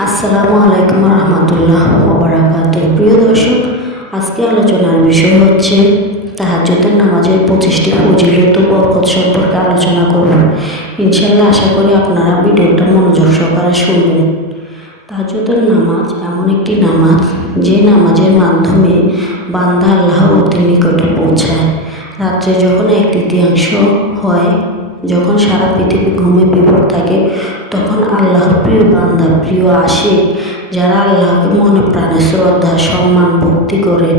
আসসালামু আলাইকুম রহমতুল্লাহ ওবরাকাত প্রিয় দর্শক, আজকে আলোচনার বিষয় হচ্ছে তাহাজ্জুদের নামাজের পঁচিশটি ফজিলত বরকত সম্পর্কে আলোচনা করব। ইনশাল্লাহ আশা করি আপনারা ভিডিওটা মনোযোগ সহকারে শুনবেন। তাহাজ্জুদের নামাজ এমন একটি নামাজ যে নামাজের মাধ্যমে বান্দা আল্লাহর অতি নিকটে পৌঁছায়। রাত্রে যখন এক তৃতীয়াংশ হয় যখন সারা পৃথিবী ঘুমে বিপদ থাকে, তখন আল্লাহর প্রিয় বান্দা, প্রিয় আসে যারা আল্লাহকে মনে প্রাণে শ্রদ্ধা, সম্মান, ভক্তি করে,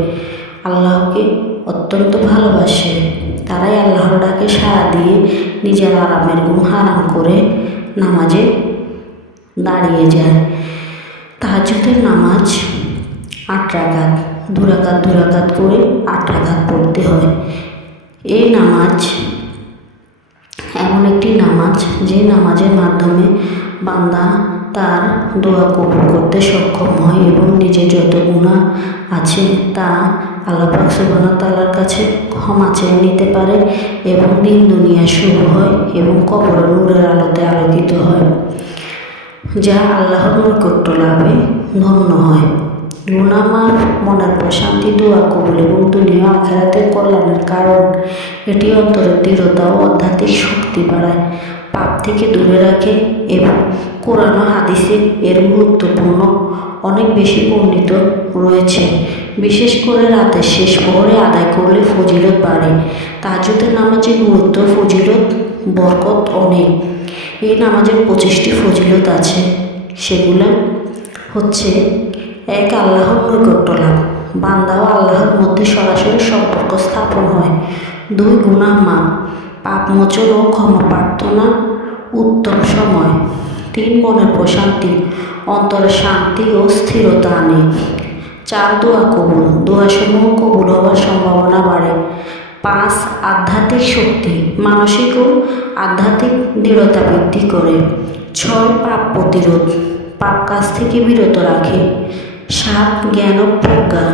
আল্লাহকে অত্যন্ত ভালোবাসে, তারাই আল্লাহর ডাকে সাড়া দিয়ে নিজের আরামের ঘুম হারাম করে নামাজে দাঁড়িয়ে যায়। তাহাজুদের নামাজ আট রাকাত দু রাকাত করে আট পড়তে হয়। এই নামাজ এমন একটি নামাজ, যে নামাজের মাধ্যমে বান্দা তার দোয়া কবুল করতে সক্ষম হয় এবং নিজের যত গুণা আছে তা আল্লাহ পাক সুবহানাহু তাআলার কাছে ক্ষমা চেয়ে নিতে পারে এবং দিন দুনিয়া শুরু হয় এবং কবর নূরের আলোতে আলোকিত হয়, যা আল্লাহর নৈকট্য লাভে ধন্য হয়। গুণামার মনের প্রশান্তি দোয়া কবুল এবং দুনিয়া আখেরাতের কল্যাণের কারণ। এটি অন্তরের দৃঢ়তা ও আধ্যাত্মিক শক্তি বাড়ায়, পাপ থেকে দূরে রাখে এবং কোরআন হাদিসে এর গুরুত্বপূর্ণ, অনেক বেশি বর্ণিত রয়েছে। বিশেষ করে রাতের শেষ প্রহরে আদায় করলে ফজিলত বাড়ে। তাজুদের নামাজের গুরুত্ব ফজিলত, বরকত অনেক। এই নামাজের পঁচিশটি ফজিলত আছে। সেগুলো হচ্ছে এক আল্লাহর নৈকট্য লাভ বান্দা ও আল্লাহর মধ্যে সরাসরি সম্পর্ক স্থাপন হয়। দুই গুণা মা পাপ মোচন ও ক্ষমা প্রার্থনা উত্তম সময়। তিন, মনের প্রশান্তি, অন্তরে শান্তি ও স্থিরতা আনে। চার, দোয়া কবুল, দোয়াসমূহ কবুল হওয়ার সম্ভাবনা বাড়ে। পাঁচ, আধ্যাত্মিক শক্তি, মানসিক ও আধ্যাত্মিক দৃঢ়তা বৃদ্ধি করে। ছয়, পাপ প্রতিরোধ, পাপ কাজ থেকে বিরত রাখে। সাত জ্ঞান ও প্রজ্ঞা,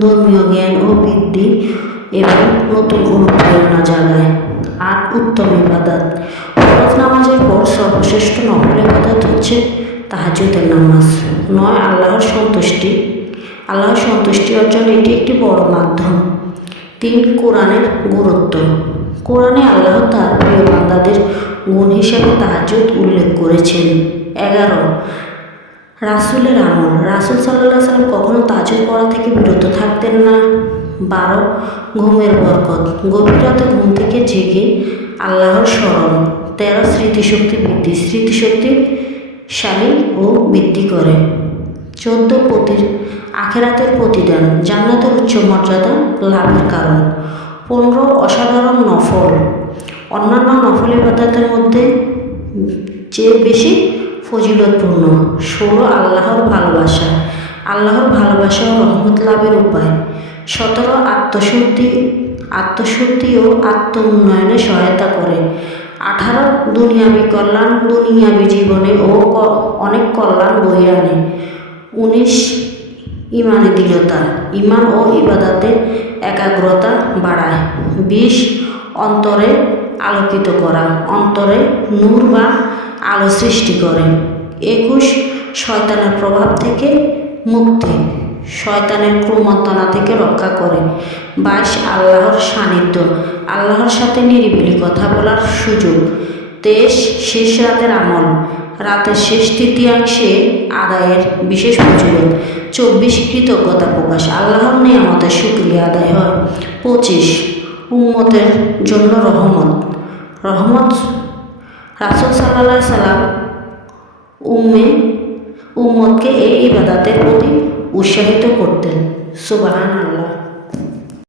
ধর্মীয় জ্ঞান ও বৃদ্ধি এবং নতুন অনুপ্রেরণা জাগায়। আট উত্তম ইবাদত। ফরজ নামাজের পর সর্বশ্রেষ্ঠ নফল ইবাদত হচ্ছে তাহাজুদের নামাজ। নয়, আল্লাহর সন্তুষ্টি। আল্লাহর সন্তুষ্টি অর্জন এটি একটি বড় মাধ্যম। তিন, কোরআনের গুরুত্ব। কোরআনে আল্লাহ তার প্রিয় বান্দাদের গুণ হিসেবে তাহাজুদ উল্লেখ করেছেন। এগারো রাসুলের আমল। রাসুল সাল্লাহ সাল্লাম কখনো তাজুদ পড়া থেকে বিরত থাকতেন না। বারো, ঘুমের বরকত। গভীর রাতে ঘুম থেকে জেগে আল্লাহর স্মরণ। তেরো, স্মৃতিশক্তি বৃদ্ধি। স্মৃতিশক্তি শালী ও বৃদ্ধি করে। চোদ্দ প্রতির আখেরাতের প্রতিদান। জান্নাতের উচ্চ মর্যাদা লাভের কারণ। পনেরো, অসাধারণ নফল। অন্যান্য নফল ইবাদতের মধ্যে চেয়ে বেশি ফজিলতপূর্ণ। ষোলো, আল্লাহর ভালোবাসা। আল্লাহর ভালোবাসা রহমত লাভের উপায়। সতেরো, আত্মশুদ্ধি। আত্মশুদ্ধি ও আত্ম উন্নয়নে সহায়তা করে। আঠারো, দুনিয়াবি কল্যাণ দুনিয়াবি জীবনে ও অনেক কল্যাণ বয়ে আনে। উনিশ, ইমানে দৃঢ়তা। ইমান ও ইবাদাতে একাগ্রতা বাড়ায়। বিশ, অন্তরে আলোকিত করা। অন্তরে নূর বা আলো সৃষ্টি করে। একুশ, শয়তানের প্রভাব থেকে মুক্তি। শয়তানের ক্রমন্তনা থেকে রক্ষা করে। বাইশ, আল্লাহর সান্নিধ্য। আল্লাহর সাথে নিরিবিলি কথা বলার সুযোগ। তেইশ, শেষ রাতের আমল। রাতের শেষ তৃতীয়াংশে আদায়ের বিশেষ প্রচলন চব্বিশ, কৃতজ্ঞতা প্রকাশ। আল্লাহর নিয়ামতের সুক্রিয়া আদায় হয়। পঁচিশ উম্মতের জন্য রহমত। রহমত রাসুল সাল্লাহ সাল্লাম উম্মে, উম্মতকে এই ইবাদাতের প্রতি উৎসাহিত করতেন। সুবাহান আল্লাহ